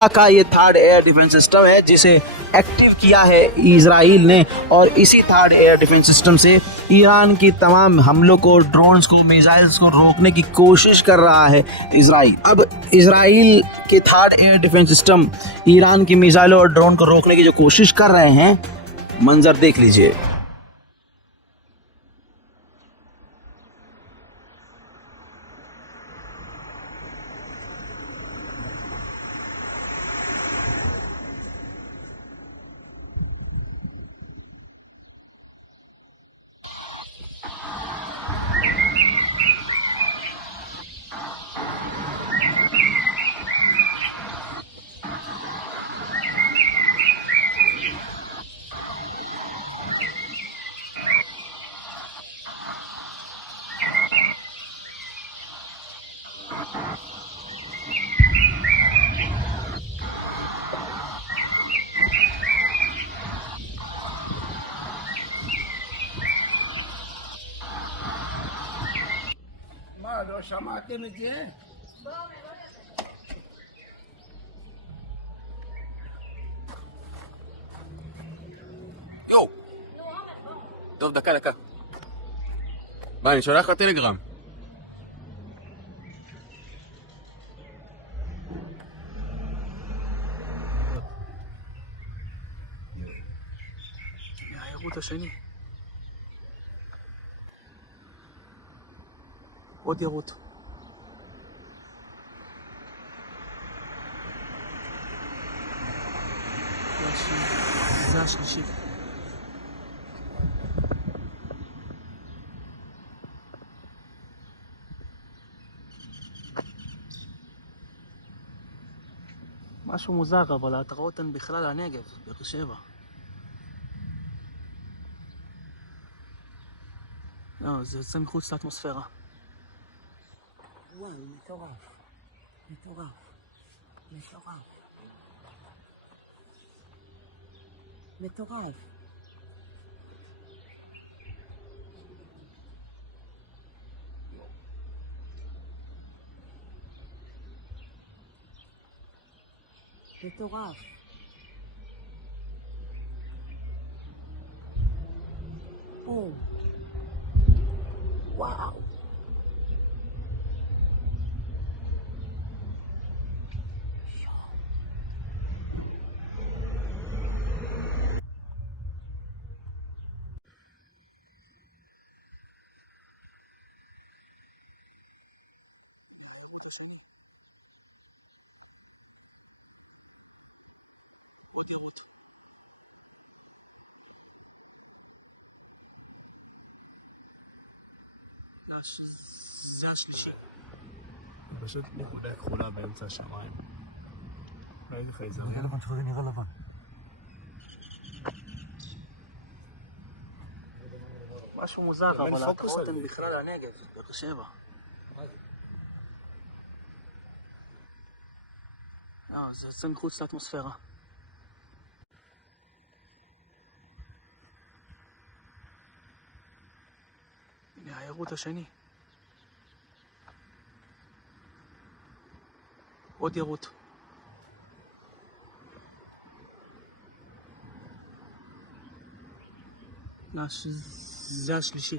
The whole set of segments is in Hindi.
का ये थर्ड एयर डिफेंस सिस्टम है जिसे एक्टिव किया है इजराइल ने, और इसी थर्ड एयर डिफेंस सिस्टम से ईरान की तमाम हमलों को, ड्रोन्स को, मिसाइल्स को रोकने की कोशिश कर रहा है इजराइल। अब इजराइल के third air defence system Iran की मिसाइलों और ड्रोन को रोकने की जो कोशिश कर रहे हैं, मंजर देख लीजिए। לא שמעתם את זה? יואו! טוב, דקה. מה, אני שולח לך טלגרם. העירות השני. עוד ירות. זה השלישי. משהו מוזר, אבל ההתראות הן בכלל הנגב, באר שבע. לא, זה יוצא מחוץ לאטמוספירה. וואי, מטורף. בום. וואו. זה השלישי. פשוט נקודה כחולה באמצע השמיים. ראיתי לך את זה. נראה לבן, שחורי נראה לבן. משהו מוזר, אבל ההתראות הן בכלל הנגב, באר שבע. לא, זה יוצא מחוץ לאטמוספירה. הנה העירות השני. עוד ירות. זה השלישי.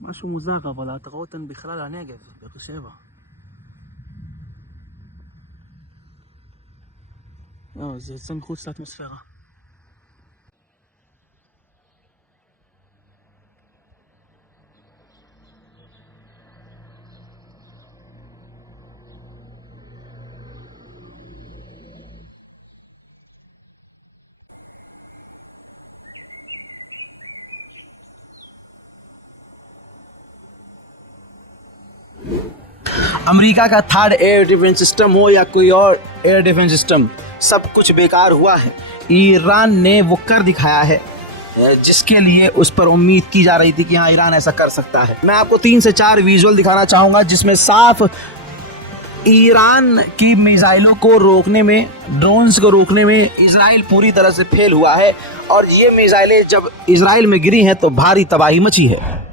משהו מוזר, אבל ההתראות הן בכלל הנגב, באר שבע. לא, זה יוצא מחוץ לאטמוספירה. अमेरिका का थर्ड एयर डिफेंस सिस्टम हो या कोई और एयर डिफेंस सिस्टम, सब कुछ बेकार हुआ है। ईरान ने वो कर दिखाया है जिसके लिए उस पर उम्मीद की जा रही थी कि हाँ ईरान ऐसा कर सकता है। मैं आपको 3 से 4 विजुअल दिखाना चाहूँगा जिसमें साफ ईरान की मिसाइलों को रोकने में, ड्रोन्स को रोकने में इजराइल पूरी तरह से फेल हुआ है और ये मिसाइलें जब इजराइल में गिरी हैं तो भारी तबाही मची है।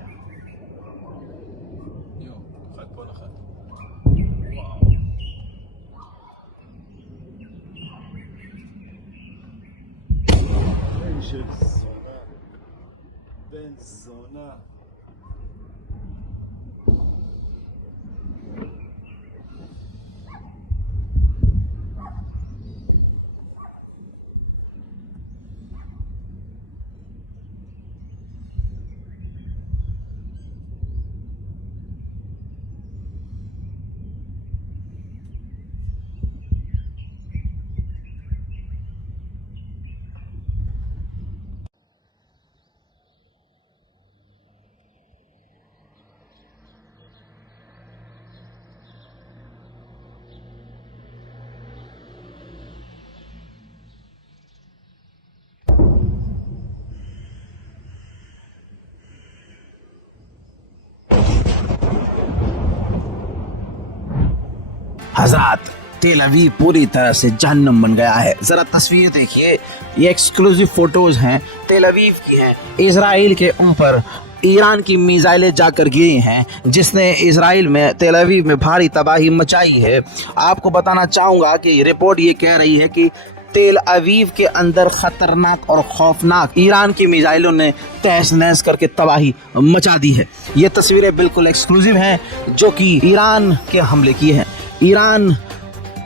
हजरात, तेल अवीव पूरी तरह से जहन्नम बन गया है। जरा तस्वीर देखिए, ये एक्सक्लूसिव फोटोज हैं, तेल अवीव की हैं। इजराइल के ऊपर ईरान की मिसाइलें जाकर गिरी हैं, जिसने इजराइल में, तेल अवीव में भारी तबाही मचाई है। आपको बताना चाहूँगा कि रिपोर्ट ये कह रही है कि तेल अवीव के अंदर खतरनाक और खौफनाक ईरान की मिसाइलों ने तहस नहस करके तबाही मचा दी है। ये तस्वीरें बिल्कुल एक्सक्लूसिव हैं जो कि ईरान के हमले की हैं। ईरान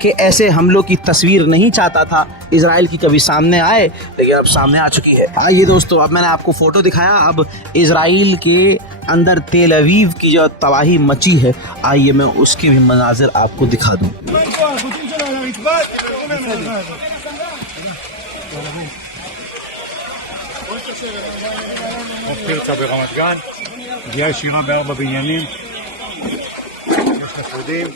के ऐसे हमलों की तस्वीर नहीं चाहता था इजराइल की कभी सामने आए, लेकिन अब सामने आ चुकी है। आइए दोस्तों, अब मैंने आपको फ़ोटो दिखाया, अब इजराइल के अंदर तेल अवीव की जो तबाही मची है, आइए मैं उसके भी मनाजिर आपको दिखा दूँ। פרצה ברמת גן, פגיעה ישירה בארבע בניינים, יש נפודים.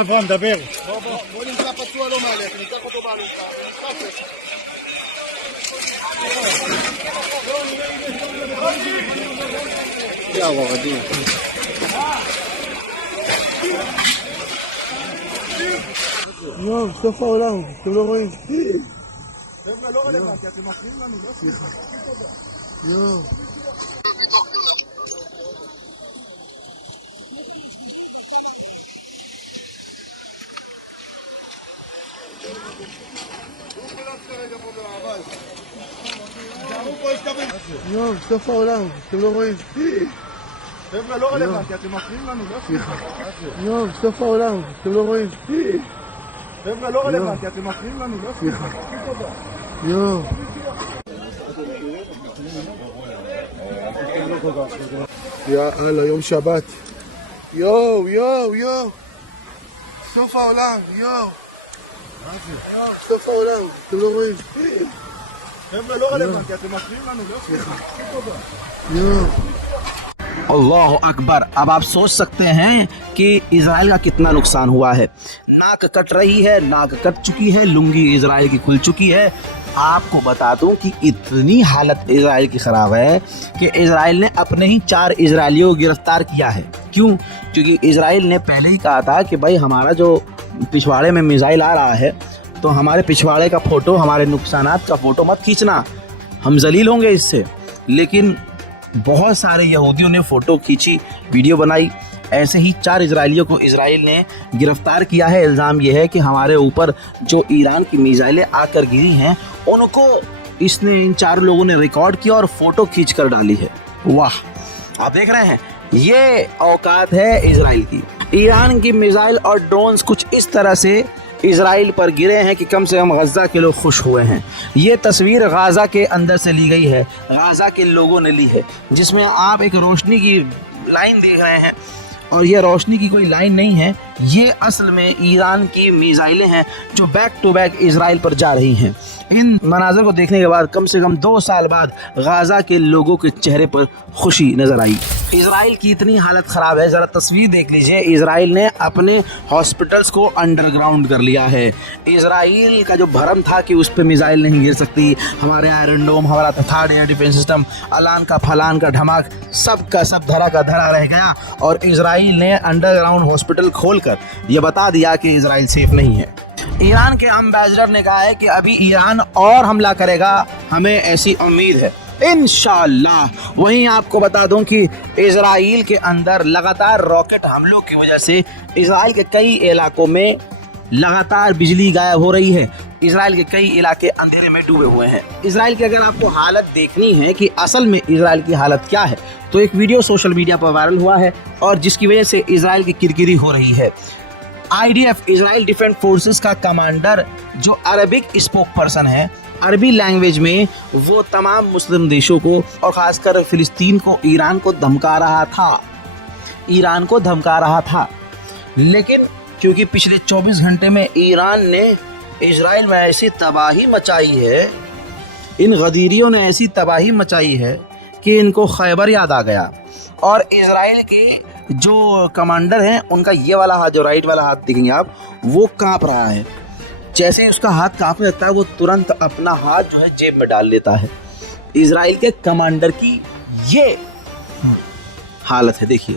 אברהם, דבר. בוא נמצא פצוע לא מעלה, ניקח אותו בעלוכה. יא ווארדים. יואו, סוף העולם, אתם לא רואים. חבר'ה, לא רלוונטי, אתם מפריעים לנו, לא סליחה. יואו. יואו, סוף העולם, אתם לא רואים. חבר'ה, לא רלוונטי, אתם מפריעים לנו, לא סליחה. יואו, סוף העולם, אתם לא רואים. חבר'ה, לא רלוונטי, אתם מפריעים לנו, לא סליחה. יואו. יאללה, יום שבת. יואו, יואו, יואו. סוף העולם, יואו. סוף העולם, אתם לא רואים. חבר'ה, לא רלוונטי, אתם מפריעים לנו, לא סליחה. יואו. अल्लाह अकबर। अब आप सोच सकते हैं कि इजराइल का कितना नुकसान हुआ है। नाक कट रही है, नाक कट चुकी है, लुंगी इजराइल की खुल चुकी है। आपको बता दूं कि इतनी हालत इजराइल की ख़राब है कि इजराइल ने अपने ही 4 इजराइलियों को गिरफ्तार किया है। क्यों? क्योंकि इजराइल ने पहले ही कहा था कि भाई हमारा जो पिछवाड़े में मिसाइल आ रहा है तो हमारे पिछवाड़े का फ़ोटो, हमारे नुकसानात का फ़ोटो मत खींचना, हम जलील होंगे इससे। लेकिन बहुत सारे यहूदियों ने फ़ोटो खींची, वीडियो बनाई। ऐसे ही 4 इजराइलियों को इजराइल ने गिरफ्तार किया है। इल्ज़ाम यह है कि हमारे ऊपर जो ईरान की मिसाइलें आकर गिरी हैं उनको इन 4 लोगों ने रिकॉर्ड किया और फ़ोटो खींच कर डाली है। वाह! आप देख रहे हैं, ये औकात है इजराइल की। ईरान की मिसाइल और ड्रोन्स कुछ इस तरह से इजराइल पर गिरे हैं कि कम से कम गज़ा के लोग खुश हुए हैं। ये तस्वीर गाज़ा के अंदर से ली गई है, गाज़ा के लोगों ने ली है, जिसमें आप एक रोशनी की लाइन देख रहे हैं, और ये रोशनी की कोई लाइन नहीं है, ये असल में ईरान की मिसाइलें हैं जो बैक टू बैक इजराइल पर जा रही हैं। इन मनाज़र को देखने के बाद कम से कम 2 साल बाद गाज़ा के लोगों के चेहरे पर खुशी नज़र आई। इजराइल की इतनी हालत ख़राब है, ज़रा तस्वीर देख लीजिए। इजराइल ने अपने हॉस्पिटल्स को अंडरग्राउंड कर लिया है। इजराइल का जो भरम था कि उस पर मिसाइल नहीं गिर सकती, हमारे आयरन डोम, हमारा थर्ड एयर डिफेंस सिस्टम, अलान का फलान का धमाक, सब का सब धरा का धरा रह गया, और इजराइल ने अंडरग्राउंड हॉस्पिटल खोलकर ये बता दिया कि इजराइल सेफ नहीं है। ईरान के एम्बेसडर ने कहा है कि अभी ईरान और हमला करेगा, हमें ऐसी उम्मीद है, इंशाअल्लाह। वहीं आपको बता दूं कि इजराइल के अंदर लगातार रॉकेट हमलों की वजह से इजराइल के कई इलाकों में लगातार बिजली गायब हो रही है। इजराइल के कई इलाके अंधेरे में डूबे हुए हैं। इजराइल की अगर आपको हालत देखनी है कि असल में इजराइल की हालत क्या है, तो एक वीडियो सोशल मीडिया पर वायरल हुआ है और जिसकी वजह से इजराइल की किरकिरी हो रही है। IDF इजराइल डिफेंस फोर्सेस का कमांडर जो अरबिक स्पोक पर्सन है, अरबी लैंग्वेज में वो तमाम मुस्लिम देशों को और ख़ासकर फ़िलिस्तीन को, ईरान को धमका रहा था। लेकिन क्योंकि पिछले 24 घंटे में ईरान ने इजराइल में ऐसी तबाही मचाई है, इन गदीरियों ने ऐसी तबाही मचाई है कि इनको खैबर याद आ गया, और इजराइल के जो कमांडर हैं उनका ये वाला हाथ, जो राइट वाला हाथ देखेंगे आप, वो कांप रहा है। जैसे ही उसका हाथ कांपने लगता है, वो तुरंत अपना हाथ जो है जेब में डाल लेता है। इजराइल के कमांडर की ये हालत है, देखिए।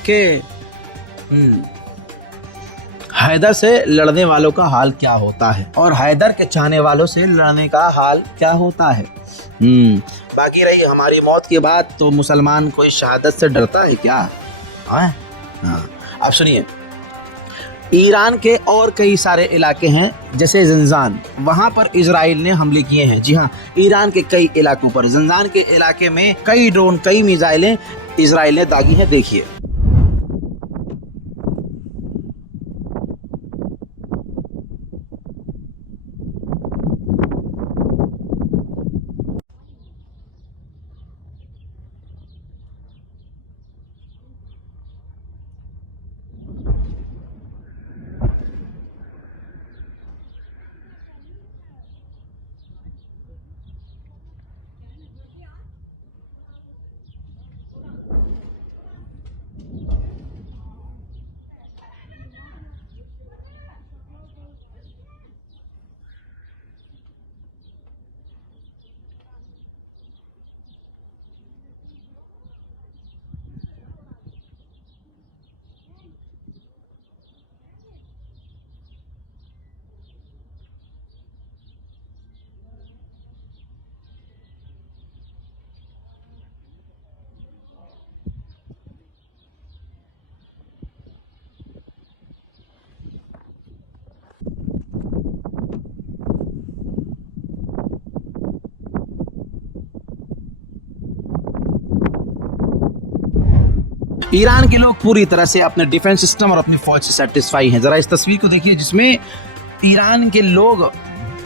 कि हैदर से लड़ने वालों का हाल क्या होता है और हैदर के चाहने वालों से लड़ने का हाल क्या होता है। बाकी रही हमारी मौत की बात, तो मुसलमान कोई शहादत से डरता है क्या? हाँ, अब सुनिए, ईरान के और कई सारे इलाके हैं जैसे जंजान, वहाँ पर इजराइल ने हमले किए हैं। जी हाँ, ईरान के कई इलाकों पर, जंजान के इलाके में कई ड्रोन, कई मिसाइलें इजराइल ने दागी हैं, देखिए। ईरान के लोग पूरी तरह से अपने डिफेंस सिस्टम और अपनी फौज से सेटिस्फाई हैं। ज़रा इस तस्वीर को देखिए जिसमें ईरान के लोग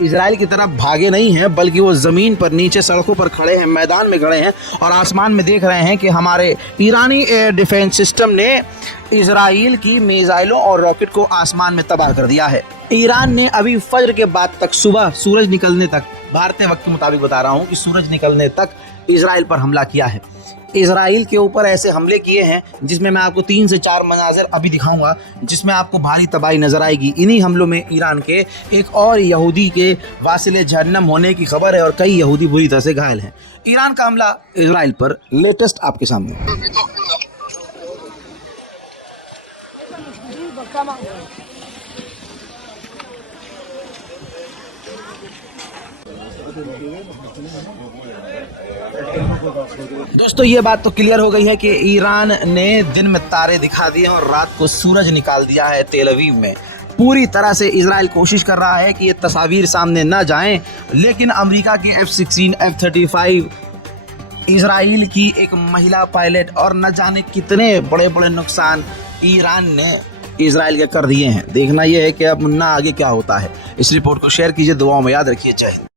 इजराइल की तरफ भागे नहीं हैं, बल्कि वो ज़मीन पर नीचे सड़कों पर खड़े हैं, मैदान में खड़े हैं और आसमान में देख रहे हैं कि हमारे ईरानी एयर डिफेंस सिस्टम ने इजराइल की मिसाइलों और रॉकेट को आसमान में तबाह कर दिया है। ईरान ने अभी फजर के बाद तक, सुबह सूरज निकलने तक, भारतीय वक्त के मुताबिक बता रहा हूँ कि सूरज निकलने तक इजराइल पर हमला किया है। इजराइल के ऊपर ऐसे हमले किए हैं जिसमें मैं आपको 3 से 4 मनाज़िर अभी दिखाऊंगा, जिसमें आपको भारी तबाही नज़र आएगी। इन्हीं हमलों में ईरान के एक और यहूदी के वासिले जहन्नम होने की खबर है और कई यहूदी बुरी तरह से घायल हैं। ईरान का हमला इजराइल पर लेटेस्ट आपके सामने। दोस्तों ये बात तो क्लियर हो गई है कि ईरान ने दिन में तारे दिखा दिए और रात को सूरज निकाल दिया है तेल अवीव में। पूरी तरह से इजराइल कोशिश कर रहा है कि ये तस्वीर सामने न जाएं, लेकिन अमेरिका की F-16, F-35, इजराइल की एक महिला पायलट और न जाने कितने बड़े बड़े नुकसान ईरान ने इजराइल के कर दिए हैं। देखना यह है कि अब ना आगे क्या होता है। इस रिपोर्ट को शेयर कीजिए, दुआओं में याद रखिए। जय हिंद।